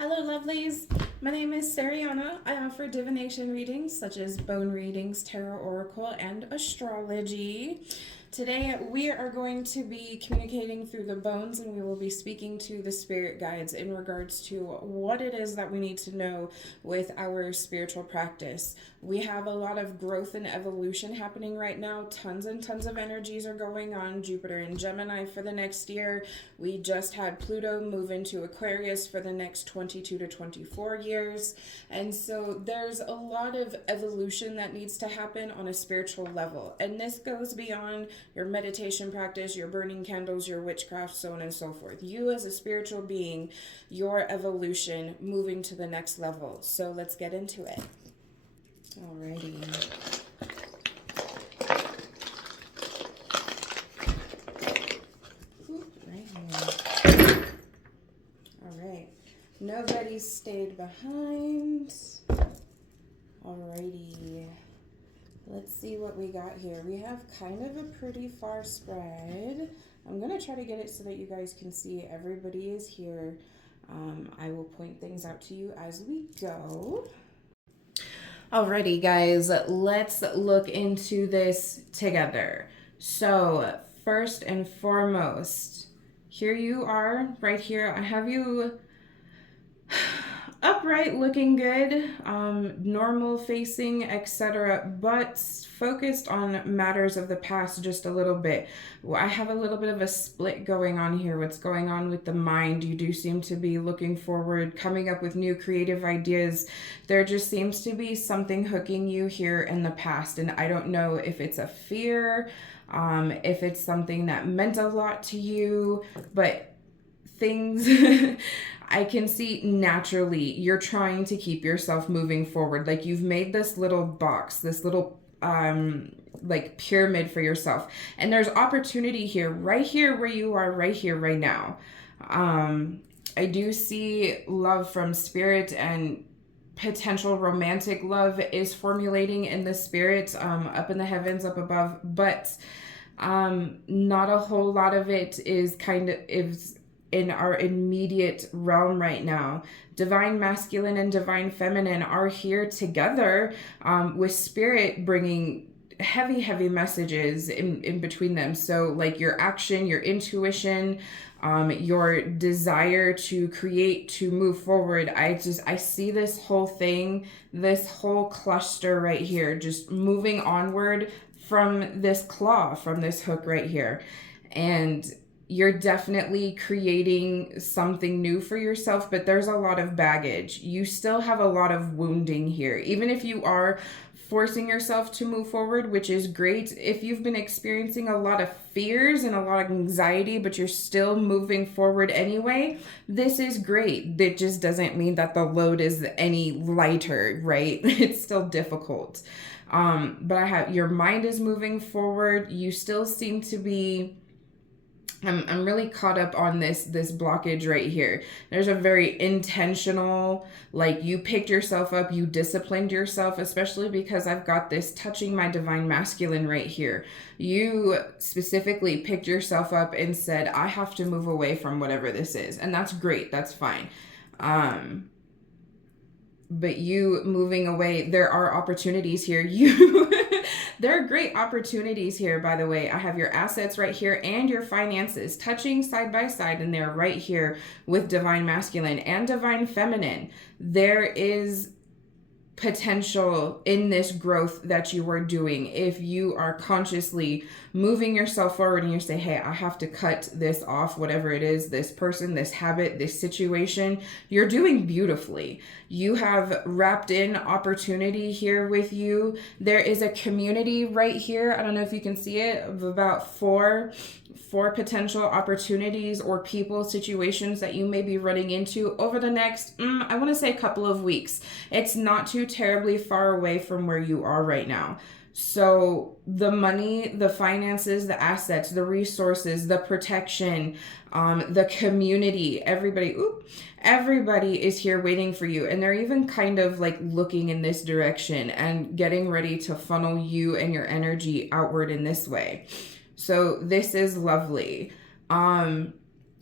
Hello, lovelies. My name is Searianna. I offer divination readings such as bone readings, tarot, oracle, and astrology. Today, we are going to be communicating through the bones, and we will be speaking to the spirit guides in regards to what it is that we need to know with our spiritual practice. We have a lot of growth and evolution happening right now. Tons and tons of energies are going on. Jupiter and Gemini for the next year. We just had Pluto move into Aquarius for the next 22 to 24 years. And so there's a lot of evolution that needs to happen on a spiritual level. And this goes beyond your meditation practice, your burning candles, your witchcraft, so on and so forth. You as a spiritual being, your evolution moving to the next level. So let's get into it. Alrighty. Right here. Alright. Nobody stayed behind. Alrighty. Let's see what we got here. We have kind of a pretty far spread. I'm going to try to get it so that you guys can see everybody is here. I will point things out to you as we go. Alrighty, guys, let's look into this together. So, first and foremost, here you are, right here. I have you upright, looking good, normal facing, etc., but focused on matters of the past just a little bit. I have a little bit of a split going on here. What's going on with the mind? You do seem to be looking forward, coming up with new creative ideas. There just seems to be something hooking you here in the past, and I don't know if it's a fear, if it's something that meant a lot to you, but things I can see naturally you're trying to keep yourself moving forward. Like you've made this little box, this little like pyramid for yourself, and there's opportunity here where you are right here right now. I do see love from spirit, and potential romantic love is formulating in the spirit, up in the heavens, up above, but not a whole lot of it is in our immediate realm right now. Divine masculine and divine feminine are here together, with spirit bringing heavy messages in between them. So like your action, your intuition, your desire to create, to move forward. I see this whole thing, this whole cluster right here, just moving onward from this claw, from this hook right here. And you're definitely creating something new for yourself, but there's a lot of baggage. You still have a lot of wounding here. Even if you are forcing yourself to move forward, which is great. If you've been experiencing a lot of fears and a lot of anxiety, but you're still moving forward anyway, this is great. It just doesn't mean that the load is any lighter, right? It's still difficult. But your mind is moving forward. You still seem to be, I'm really caught up on this blockage right here. There's a very intentional, like you picked yourself up, you disciplined yourself, especially because I've got this touching my divine masculine right here. You specifically picked yourself up and said, I have to move away from whatever this is. And that's great. That's fine. But you moving away, there are opportunities here. There are great opportunities here, by the way. I have your assets right here and your finances touching side by side, and they're right here with divine masculine and divine feminine. There is potential in this growth that you are doing if you are consciously moving yourself forward and you say, hey, I have to cut this off, whatever it is, this person, this habit, this situation. You're doing beautifully. You have wrapped in opportunity here with you. There is a community right here. I don't know if you can see it, of about four potential opportunities or people, situations that you may be running into over the next, I want to say a couple of weeks. It's not too terribly far away from where you are right now. So the money, the finances, the assets, the resources, the protection, the community, everybody is here waiting for you. And they're even kind of like looking in this direction and getting ready to funnel you and your energy outward in this way. So this is lovely.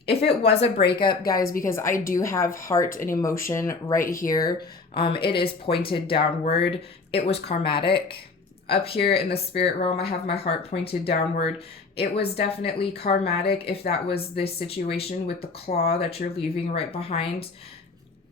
If it was a breakup, guys, because I do have heart and emotion right here, it is pointed downward. It was karmatic. Up here in the spirit realm, I have my heart pointed downward. It was definitely karmatic if that was this situation with the claw that you're leaving right behind.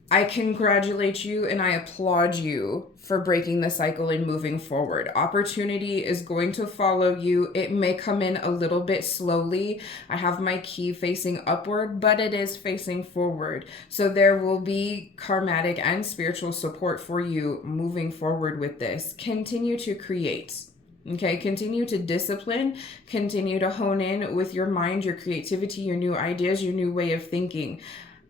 I congratulate you and I applaud you for breaking the cycle and moving forward. Opportunity is going to follow you. It may come in a little bit slowly. I have my key facing upward, but it is facing forward. So there will be karmatic and spiritual support for you moving forward with this. Continue to create. Okay, continue to discipline, continue to hone in with your mind, your creativity, your new ideas, your new way of thinking.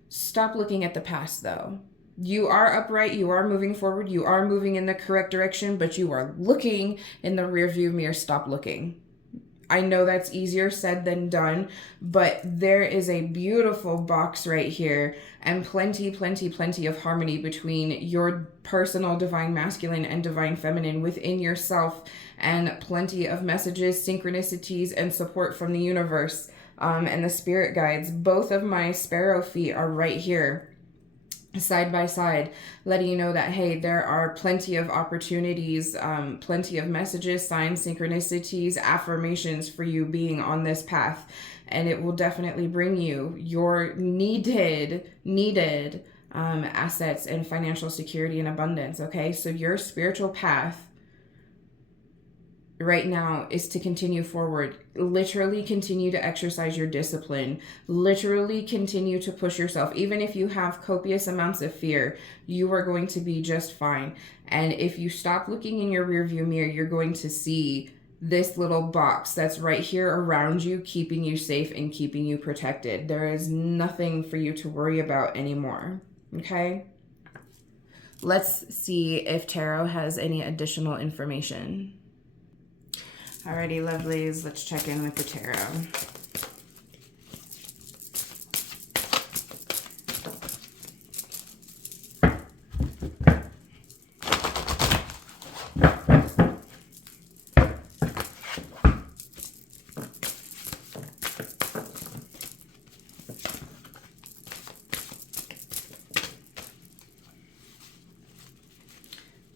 Stop looking at the past, though. You are upright, you are moving forward, you are moving in the correct direction, but you are looking in the rearview mirror. Stop looking. I know that's easier said than done, but there is a beautiful box right here and plenty of harmony between your personal divine masculine and divine feminine within yourself, and plenty of messages, synchronicities, and support from the universe. And the spirit guides. Both of my sparrow feet are right here, side by side, letting you know that, hey, there are plenty of opportunities, plenty of messages, signs, synchronicities, affirmations for you being on this path. And it will definitely bring you your needed assets and financial security and abundance, okay? So your spiritual path right now is to continue forward. Literally continue to exercise your discipline. Literally continue to push yourself. Even if you have copious amounts of fear, you are going to be just fine. And if you stop looking in your rearview mirror, you're going to see this little box that's right here around you, keeping you safe and keeping you protected. There is nothing for you to worry about anymore. Okay? Let's see if tarot has any additional information. Alrighty, lovelies, let's check in with the tarot.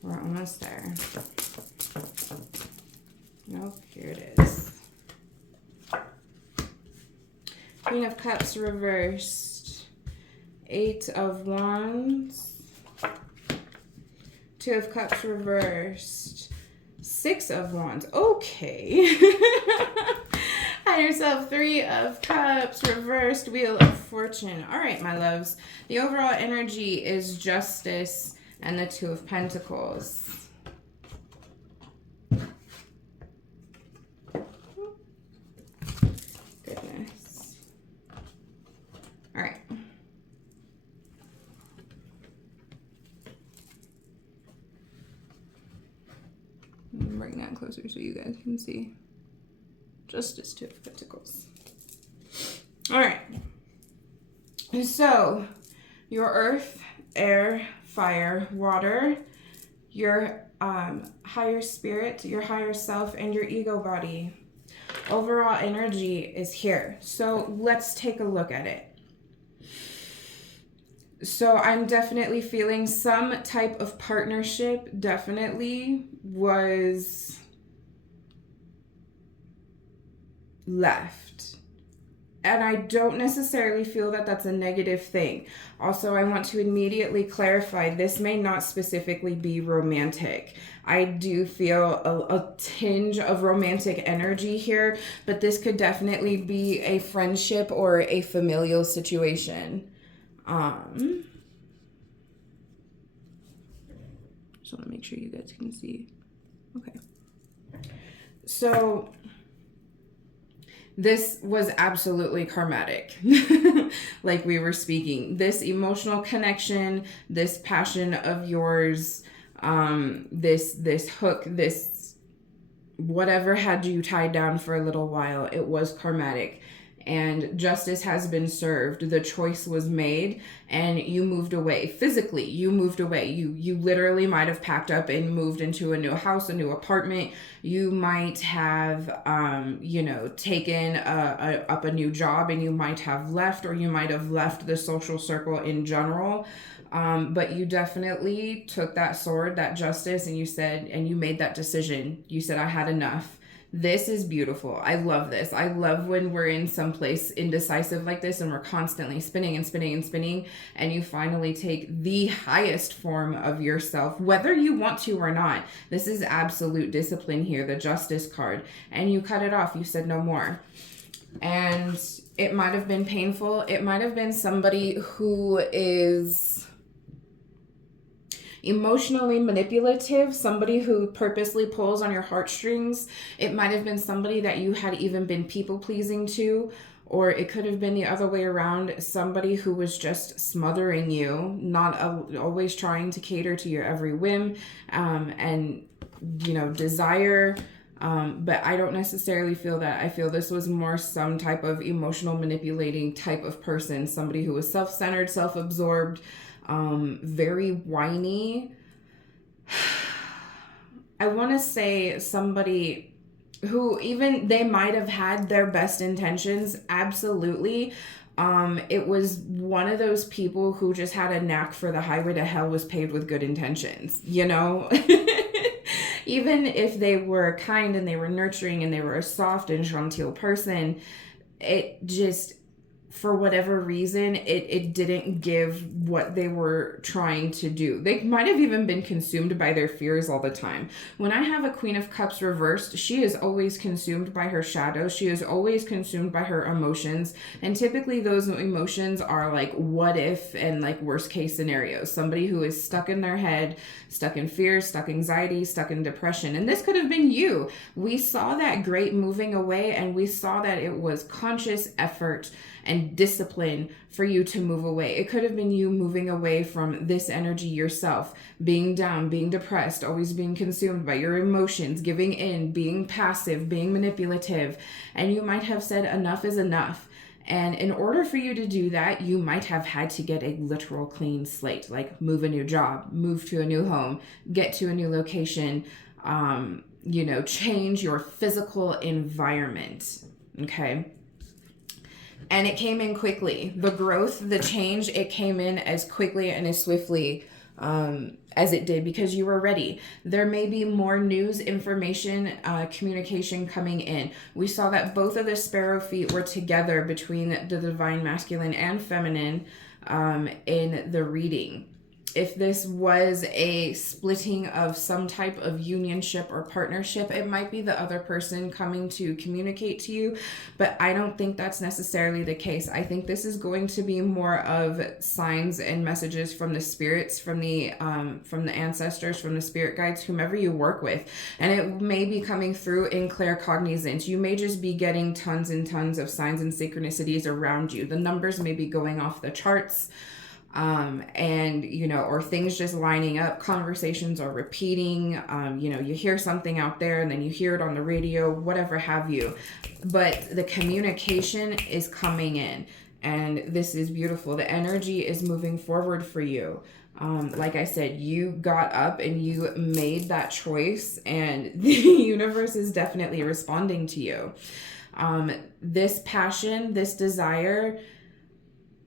We're almost there. Nope, here it is. Queen of Cups reversed. 8 of Wands. 2 of Cups reversed. 6 of Wands. Okay. Higher Self, 3 of Cups reversed. Wheel of Fortune. All right, my loves. The overall energy is Justice and the 2 of Pentacles. Goodness. All right. Bring that closer so you guys can see. Justice, 2 of Pentacles. All right. So, your earth, air, fire, water, your higher spirit, your higher self, and your ego body. Overall energy is here. So let's take a look at it. So I'm definitely feeling some type of partnership definitely was left. And I don't necessarily feel that that's a negative thing. Also, I want to immediately clarify, this may not specifically be romantic. I do feel a tinge of romantic energy here, but this could definitely be a friendship or a familial situation. Just want to make sure you guys can see. Okay. So this was absolutely karmatic, like we were speaking. This emotional connection, this passion of yours, this hook, this whatever had you tied down for a little while, it was karmatic. and justice has been served. The choice was made and you moved away. Physically, you moved away. You literally might have packed up and moved into a new house, a new apartment. You might have taken up a new job, and you might have left, or you might have left the social circle in general. But you definitely took that sword, that justice, and you said, and you made that decision. You said, I had enough. This is beautiful. I love this. I love when we're in some place indecisive like this and we're constantly spinning and spinning and spinning, and you finally take the highest form of yourself, whether you want to or not. This is absolute discipline here, the justice card. And you cut it off. You said no more. And it might have been painful. It might have been somebody who is emotionally manipulative, somebody who purposely pulls on your heartstrings. It might have been somebody that you had even been people pleasing to, or it could have been the other way around, somebody who was just smothering you, not always trying to cater to your every whim and desire. But I don't necessarily feel that. I feel this was more some type of emotional manipulating type of person, somebody who was self-centered, self-absorbed, very whiny. I want to say somebody who, even they might have had their best intentions, absolutely. It was one of those people who just had a knack for the highway to hell was paved with good intentions, Even if they were kind and they were nurturing and they were a soft and genteel person, it just, for whatever reason, it didn't give what they were trying to do. They might have even been consumed by their fears all the time. When I have a Queen of Cups reversed, she is always consumed by her shadows. She is always consumed by her emotions. And typically those emotions are like what if and like worst case scenarios. Somebody who is stuck in their head, stuck in fear, stuck in anxiety, stuck in depression. And this could have been you. We saw that great moving away, and we saw that it was conscious effort and discipline for you to move away. It could have been you moving away from this energy yourself, being down, being depressed, always being consumed by your emotions, giving in, being passive, being manipulative. And you might have said enough is enough. And in order for you to do that, you might have had to get a literal clean slate, like move a new job, move to a new home, get to a new location, change your physical environment. Okay. And it came in quickly. The growth, the change, it came in as quickly and as swiftly as it did because you were ready. There may be more news, information, communication coming in. We saw that both of the sparrow feet were together between the divine masculine and feminine in the reading. If this was a splitting of some type of unionship or partnership, it might be the other person coming to communicate to you, but I don't think that's necessarily the case. I think this is going to be more of signs and messages from the spirits, from the ancestors, from the spirit guides, whomever you work with, and it may be coming through in claircognizance. You may just be getting tons and tons of signs and synchronicities around you. The numbers may be going off the charts. Or things just lining up, conversations are repeating, you hear something out there and then you hear it on the radio, whatever have you, but the communication is coming in, and this is beautiful. The energy is moving forward for you. Like I said, you got up and you made that choice, and the universe is definitely responding to you. This passion, this desire,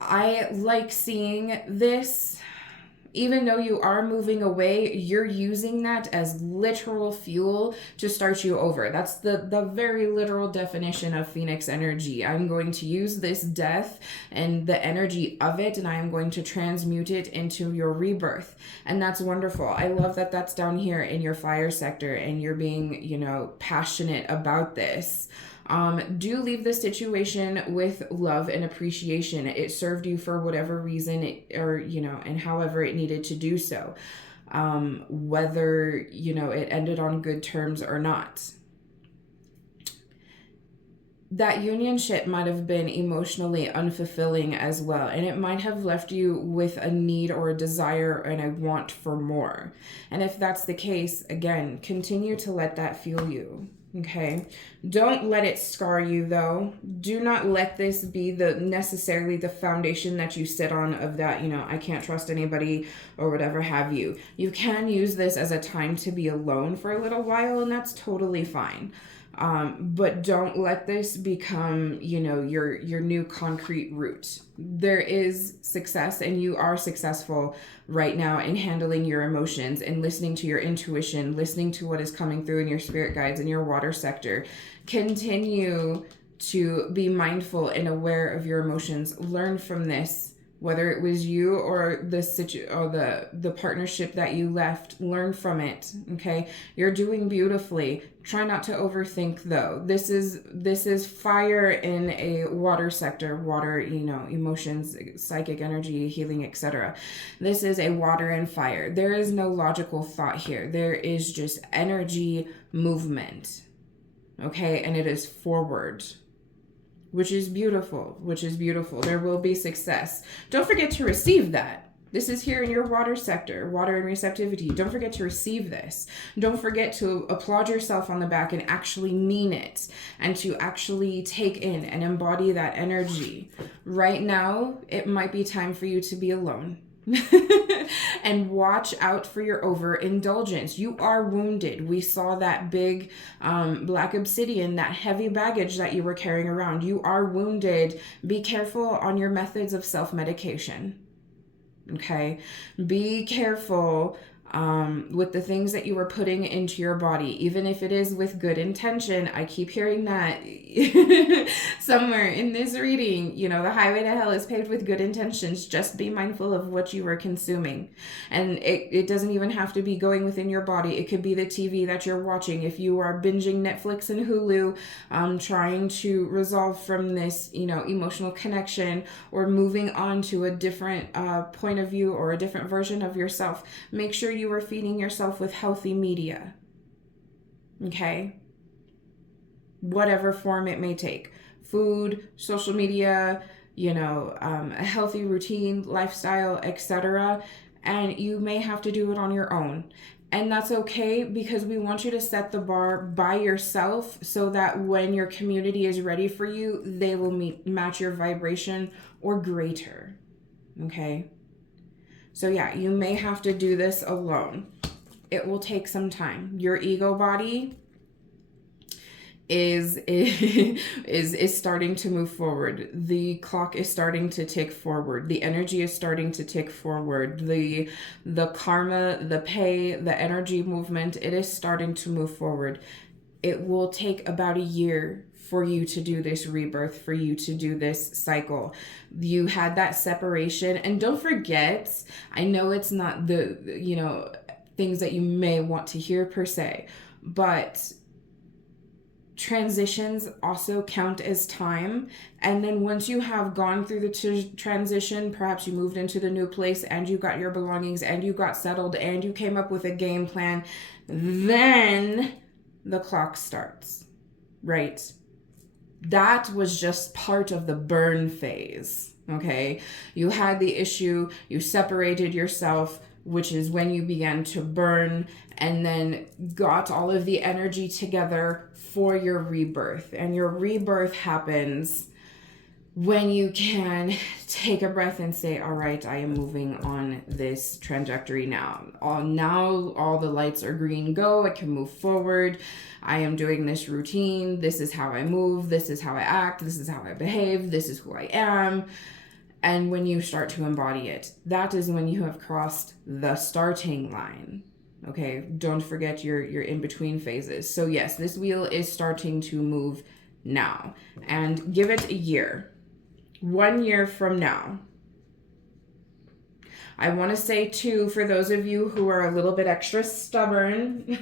I like seeing this. Even though you are moving away, you're using that as literal fuel to start you over. That's the very literal definition of Phoenix energy. I'm going to use this death and the energy of it, and I am going to transmute it into your rebirth. And that's wonderful. I love that that's down here in your fire sector and you're being, passionate about this. Do leave the situation with love and appreciation. It served you for whatever reason and however it needed to do so. Whether, it ended on good terms or not. That unionship might have been emotionally unfulfilling as well, and it might have left you with a need or a desire and a want for more. And if that's the case, again, continue to let that fuel you. Okay. Don't let it scar you though. Do not let this be necessarily the foundation that you sit on of that, I can't trust anybody or whatever have you. You can use this as a time to be alone for a little while, and that's totally fine. But don't let this become, your new concrete root. There is success, and you are successful right now in handling your emotions and listening to your intuition, listening to what is coming through in your spirit guides in your water sector. Continue to be mindful and aware of your emotions. Learn from this. Whether it was you or the partnership that you left, learn from it. Okay, you're doing beautifully. Try not to overthink though. This is fire in a water sector. Water, emotions, psychic energy, healing, etc. This is a water and fire. There is no logical thought here. There is just energy movement. Okay, and it is forward. Which is beautiful. There will be success. Don't forget to receive that. This is here in your water sector, water and receptivity. Don't forget to receive this. Don't forget to applaud yourself on the back and actually mean it, and to actually take in and embody that energy. Right now, it might be time for you to be alone. And watch out for your overindulgence. You are wounded. We saw that big black obsidian, that heavy baggage that you were carrying around. You are wounded. Be careful on your methods of self-medication. Okay? Be careful with the things that you were putting into your body, even if it is with good intention. I keep hearing that somewhere in this reading. The highway to hell is paved with good intentions. Just be mindful of what you are consuming. And it doesn't even have to be going within your body. It could be the TV that you're watching. If you are binging Netflix and Hulu, trying to resolve from this, emotional connection, or moving on to a different point of view or a different version of yourself, make sure you are feeding yourself with healthy media. Okay? Whatever form it may take. Food, social media, a healthy routine, lifestyle, etc. And you may have to do it on your own. And that's okay, because we want you to set the bar by yourself so that when your community is ready for you, they will match your vibration or greater. Okay? So yeah, you may have to do this alone. It will take some time. Your ego body is starting to move forward. The clock is starting to tick forward. The energy is starting to tick forward. The karma, the pay, the energy movement, it is starting to move forward. It will take about a year for you to do this rebirth, for you to do this cycle. You had that separation, and don't forget, I know it's not the, things that you may want to hear per se, but transitions also count as time. And then once you have gone through the transition, perhaps you moved into the new place and you got your belongings and you got settled and you came up with a game plan, then the clock starts, right? That was just part of the burn phase, okay? You had the issue, you separated yourself, which is when you began to burn, and then got all of the energy together for your rebirth. And your rebirth happens when you can take a breath and say, all right, I am moving on this trajectory now. All the lights are green, go, I can move forward. I am doing this routine. This is how I move. This is how I act. This is how I behave. This is who I am. And when you start to embody it, that is when you have crossed the starting line. Okay, don't forget your in-between phases. So yes, this wheel is starting to move now. And give it a year. 1 year from now. I want to say too, for those of you who are a little bit extra stubborn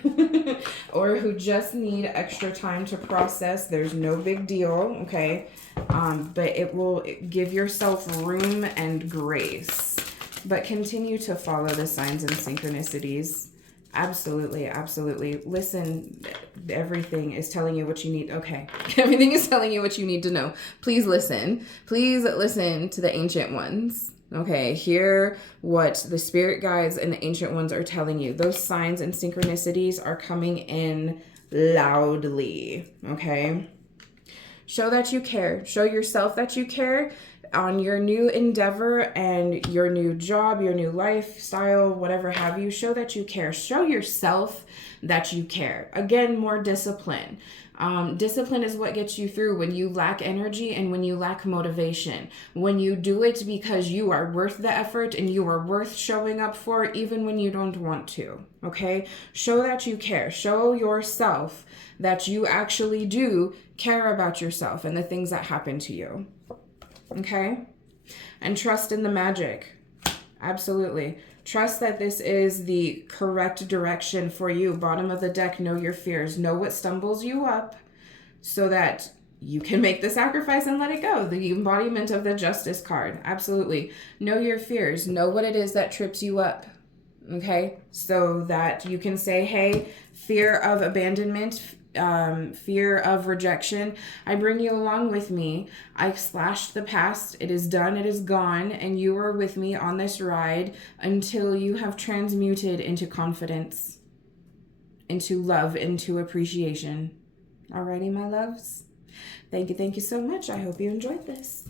or who just need extra time to process, there's no big deal, okay? But it will give yourself room and grace. But continue to follow the signs and synchronicities. Absolutely, absolutely. Listen, everything is telling you what you need. Okay, everything is telling you what you need to know. Please listen. Please listen to the ancient ones. Okay, hear what the spirit guides and the ancient ones are telling you. Those signs and synchronicities are coming in loudly, okay? Show that you care. Show yourself that you care on your new endeavor and your new job, your new lifestyle, whatever have you. Show that you care. Show yourself that you care. Again, more discipline. Discipline is what gets you through when you lack energy and when you lack motivation. When you do it because you are worth the effort and you are worth showing up for, even when you don't want to. Okay? Show that you care. Show yourself that you actually do care about yourself and the things that happen to you. Okay? And trust in the magic. Absolutely. Trust that this is the correct direction for you. Bottom of the deck, know your fears. Know what stumbles you up so that you can make the sacrifice and let it go. The embodiment of the Justice card. Absolutely. Know your fears. Know what it is that trips you up. Okay? So that you can say, hey, fear of abandonment, fear of rejection, I bring you along with me. I slashed the past. It is done. It is gone. And you are with me on this ride until you have transmuted into confidence, into love, into appreciation. Alrighty, my loves. Thank you so much. I hope you enjoyed this.